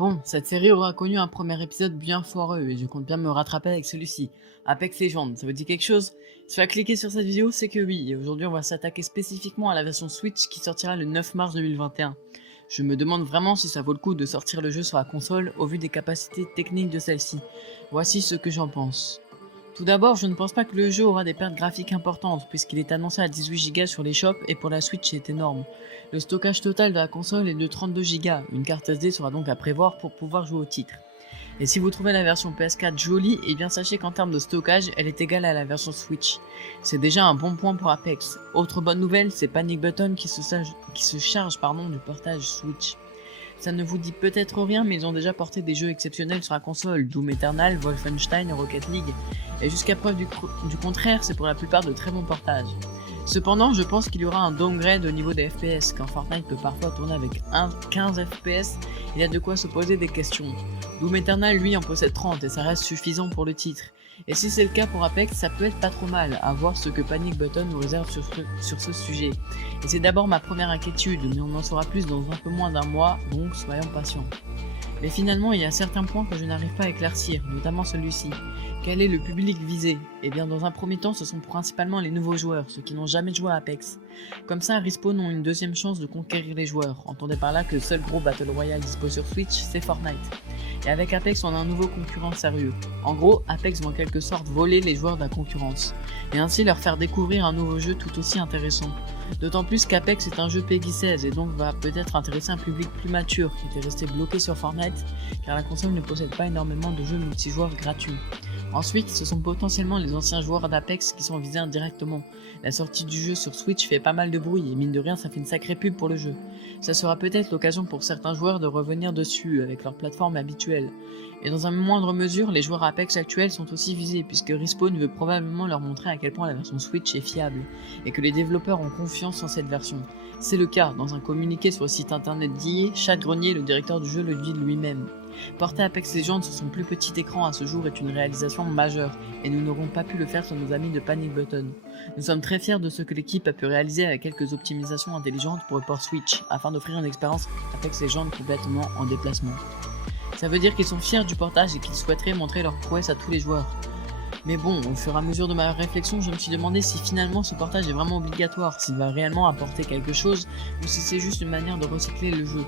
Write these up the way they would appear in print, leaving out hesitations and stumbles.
Bon, cette série aura connu un premier épisode bien foireux et je compte bien me rattraper avec celui-ci. Apex Legends, ça vous dit quelque chose? Si tu as cliqué sur cette vidéo, c'est que oui, et aujourd'hui on va s'attaquer spécifiquement à la version Switch qui sortira le 9 mars 2021. Je me demande vraiment si ça vaut le coup de sortir le jeu sur la console au vu des capacités techniques de celle-ci. Voici ce que j'en pense. Tout d'abord, je ne pense pas que le jeu aura des pertes graphiques importantes, puisqu'il est annoncé à 18 Go sur les shops et pour la Switch c'est énorme. Le stockage total de la console est de 32 Go, une carte SD sera donc à prévoir pour pouvoir jouer au titre. Et si vous trouvez la version PS4 jolie, et bien sachez qu'en termes de stockage, elle est égale à la version Switch. C'est déjà un bon point pour Apex. Autre bonne nouvelle, c'est Panic Button qui se charge du portage Switch. Ça ne vous dit peut-être rien, mais ils ont déjà porté des jeux exceptionnels sur la console, Doom Eternal, Wolfenstein, Rocket League, et jusqu'à preuve du contraire, c'est pour la plupart de très bons portages. Cependant, je pense qu'il y aura un downgrade au niveau des FPS, quand Fortnite peut parfois tourner avec 15 FPS, il y a de quoi se poser des questions. Doom Eternal, lui, en possède 30 et ça reste suffisant pour le titre. Et si c'est le cas pour Apex, ça peut être pas trop mal, à voir ce que Panic Button nous réserve sur ce sujet. Et c'est d'abord ma première inquiétude, mais on en saura plus dans un peu moins d'un mois, donc soyons patients. Mais finalement, il y a certains points que je n'arrive pas à éclaircir, notamment celui-ci. Quel est le public visé? Eh bien, dans un premier temps, ce sont principalement les nouveaux joueurs, ceux qui n'ont jamais joué à Apex. Comme ça, Respawn ont une deuxième chance de conquérir les joueurs. Entendez par là que le seul gros Battle Royale dispo sur Switch, c'est Fortnite. Et avec Apex, on a un nouveau concurrent sérieux. En gros, Apex va en quelque sorte voler les joueurs de la concurrence, et ainsi leur faire découvrir un nouveau jeu tout aussi intéressant. D'autant plus qu'Apex est un jeu PEGI 16 et donc va peut-être intéresser un public plus mature qui était resté bloqué sur Fortnite car la console ne possède pas énormément de jeux multijoueurs gratuits. Ensuite, ce sont potentiellement les anciens joueurs d'Apex qui sont visés indirectement. La sortie du jeu sur Switch fait pas mal de bruit et mine de rien ça fait une sacrée pub pour le jeu. Ça sera peut-être l'occasion pour certains joueurs de revenir dessus avec leur plateforme habituelle. Et dans une moindre mesure, les joueurs Apex actuels sont aussi visés puisque Respawn veut probablement leur montrer à quel point la version Switch est fiable et que les développeurs ont confiance en cette version. C'est le cas, dans un communiqué sur le site internet d'IE, Chad Grenier, le directeur du jeu, le dit lui-même. Porter Apex Legends sur son plus petit écran à ce jour est une réalisation majeure, et nous n'aurons pas pu le faire sur nos amis de Panic Button. Nous sommes très fiers de ce que l'équipe a pu réaliser avec quelques optimisations intelligentes pour le port Switch, afin d'offrir une expérience Apex Legends complètement en déplacement. Ça veut dire qu'ils sont fiers du portage et qu'ils souhaiteraient montrer leur prouesse à tous les joueurs. Mais bon, au fur et à mesure de ma réflexion, je me suis demandé si finalement ce portage est vraiment obligatoire, s'il va réellement apporter quelque chose, ou si c'est juste une manière de recycler le jeu.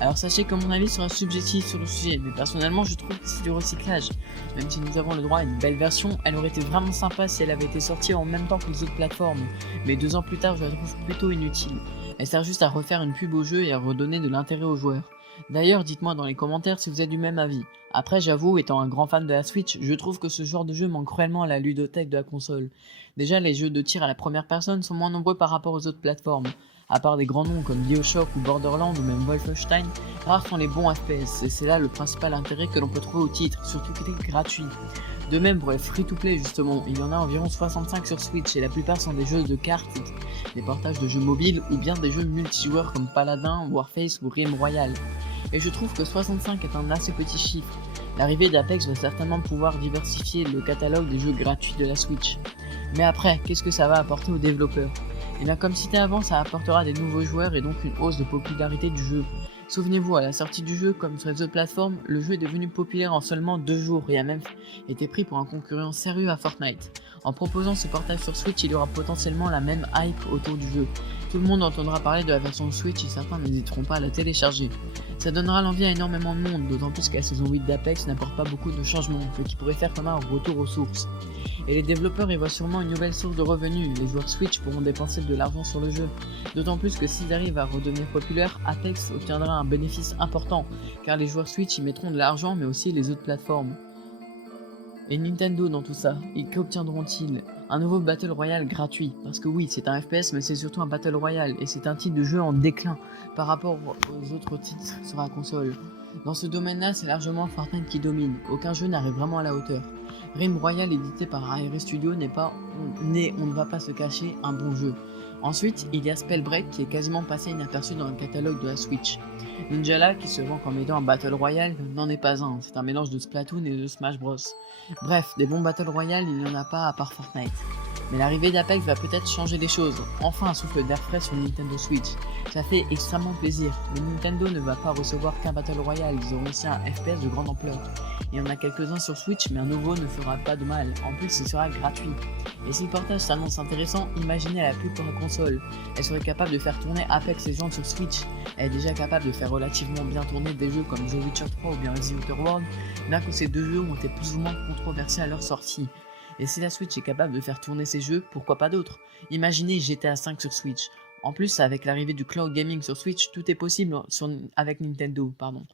Alors sachez que mon avis sera subjectif sur le sujet, mais personnellement je trouve que c'est du recyclage. Même si nous avons le droit à une belle version, elle aurait été vraiment sympa si elle avait été sortie en même temps que les autres plateformes, mais 2 ans plus tard je la trouve plutôt inutile. Elle sert juste à refaire une pub au jeu et à redonner de l'intérêt aux joueurs. D'ailleurs, dites-moi dans les commentaires si vous êtes du même avis. Après, j'avoue, étant un grand fan de la Switch, je trouve que ce genre de jeu manque cruellement à la ludothèque de la console. Déjà, les jeux de tir à la première personne sont moins nombreux par rapport aux autres plateformes. À part des grands noms comme BioShock ou Borderlands ou même Wolfenstein, rares sont les bons FPS, et c'est là le principal intérêt que l'on peut trouver au titre, surtout qu'il est gratuit. De même pour les free-to-play justement, il y en a environ 65 sur Switch et la plupart sont des jeux de cartes, des portages de jeux mobiles ou bien des jeux multijoueurs comme Paladin, Warface ou Rim Royal. Et je trouve que 65 est un assez petit chiffre. L'arrivée d'Apex va certainement pouvoir diversifier le catalogue des jeux gratuits de la Switch. Mais après, qu'est-ce que ça va apporter aux développeurs? Et bien comme cité avant, ça apportera des nouveaux joueurs et donc une hausse de popularité du jeu. Souvenez-vous, à la sortie du jeu, comme sur les autres plateformes, le jeu est devenu populaire en seulement 2 jours et a même été pris pour un concurrent sérieux à Fortnite. En proposant ce portage sur Switch, il y aura potentiellement la même hype autour du jeu. Tout le monde entendra parler de la version Switch et certains n'hésiteront pas à la télécharger. Ça donnera l'envie à énormément de monde, d'autant plus que la saison 8 d'Apex n'apporte pas beaucoup de changements, ce qui pourrait faire comme un retour aux sources. Et les développeurs y voient sûrement une nouvelle source de revenus, les joueurs Switch pourront dépenser de l'argent sur le jeu. D'autant plus que s'ils arrivent à redevenir populaires, Apex obtiendra un bénéfice important, car les joueurs Switch y mettront de l'argent mais aussi les autres plateformes. Et Nintendo dans tout ça, et qu'obtiendront-ils? Un nouveau Battle Royale gratuit, parce que oui, c'est un FPS mais c'est surtout un Battle Royale, et c'est un type de jeu en déclin par rapport aux autres titres sur la console. Dans ce domaine-là, c'est largement Fortnite qui domine, aucun jeu n'arrive vraiment à la hauteur. Rim Royale édité par ARE Studio n'est pas, on ne va pas se cacher, un bon jeu. Ensuite, il y a Spellbreak qui est quasiment passé inaperçu dans le catalogue de la Switch. Ninjala, qui se vend comme étant un Battle Royale, n'en est pas un, c'est un mélange de Splatoon et de Smash Bros. Bref, des bons Battle Royale, il n'y en a pas à part Fortnite. Mais l'arrivée d'Apex va peut-être changer les choses. Enfin un souffle d'air frais sur Nintendo Switch. Ça fait extrêmement plaisir. Mais Nintendo ne va pas recevoir qu'un Battle Royale, ils auront aussi un FPS de grande ampleur. Il y en a quelques-uns sur Switch, mais un nouveau ne fera pas de mal. En plus, il sera gratuit. Et si le portage s'annonce intéressant, imaginez la pub pour la console. Elle serait capable de faire tourner Apex Legends sur Switch. Elle est déjà capable de faire relativement bien tourner des jeux comme The Witcher 3 ou bien The Outer World, bien que ces deux jeux ont été plus ou moins controversés à leur sortie. Et si la Switch est capable de faire tourner ces jeux, pourquoi pas d'autres? Imaginez GTA V sur Switch. En plus, avec l'arrivée du cloud gaming sur Switch, tout est possible avec Nintendo, pardon.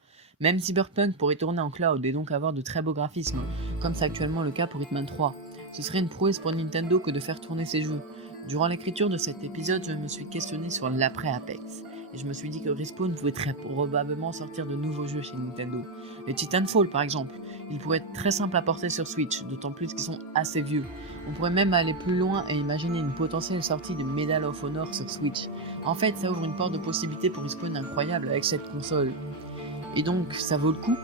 Même Cyberpunk pourrait tourner en cloud et donc avoir de très beaux graphismes, comme c'est actuellement le cas pour Hitman 3. Ce serait une prouesse pour Nintendo que de faire tourner ces jeux. Durant l'écriture de cet épisode, je me suis questionné sur l'après Apex, et je me suis dit que Respawn pouvait très probablement sortir de nouveaux jeux chez Nintendo. Les Titanfall par exemple, ils pourraient être très simples à porter sur Switch, d'autant plus qu'ils sont assez vieux. On pourrait même aller plus loin et imaginer une potentielle sortie de Medal of Honor sur Switch. En fait, ça ouvre une porte de possibilités pour Respawn incroyable avec cette console. Et donc, ça vaut le coup?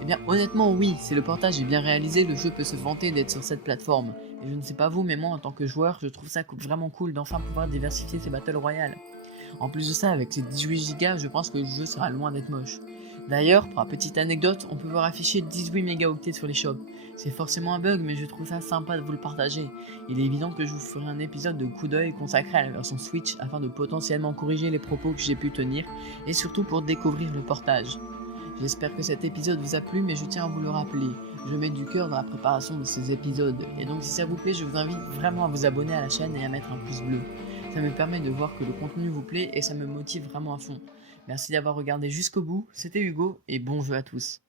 Eh bien, honnêtement, oui, si le portage est bien réalisé, le jeu peut se vanter d'être sur cette plateforme. Et je ne sais pas vous, mais moi, en tant que joueur, je trouve ça vraiment cool d'enfin pouvoir diversifier ses Battle Royale. En plus de ça, avec ses 18 Go, je pense que le jeu sera loin d'être moche. D'ailleurs, pour la petite anecdote, on peut voir afficher 18 mégaoctets sur les shops. C'est forcément un bug, mais je trouve ça sympa de vous le partager. Il est évident que je vous ferai un épisode de coup d'œil consacré à la version Switch afin de potentiellement corriger les propos que j'ai pu tenir et surtout pour découvrir le portage. J'espère que cet épisode vous a plu, mais je tiens à vous le rappeler, je mets du cœur dans la préparation de ces épisodes, et donc si ça vous plaît, je vous invite vraiment à vous abonner à la chaîne et à mettre un pouce bleu. Ça me permet de voir que le contenu vous plaît et ça me motive vraiment à fond. Merci d'avoir regardé jusqu'au bout, c'était Hugo, et bon jeu à tous.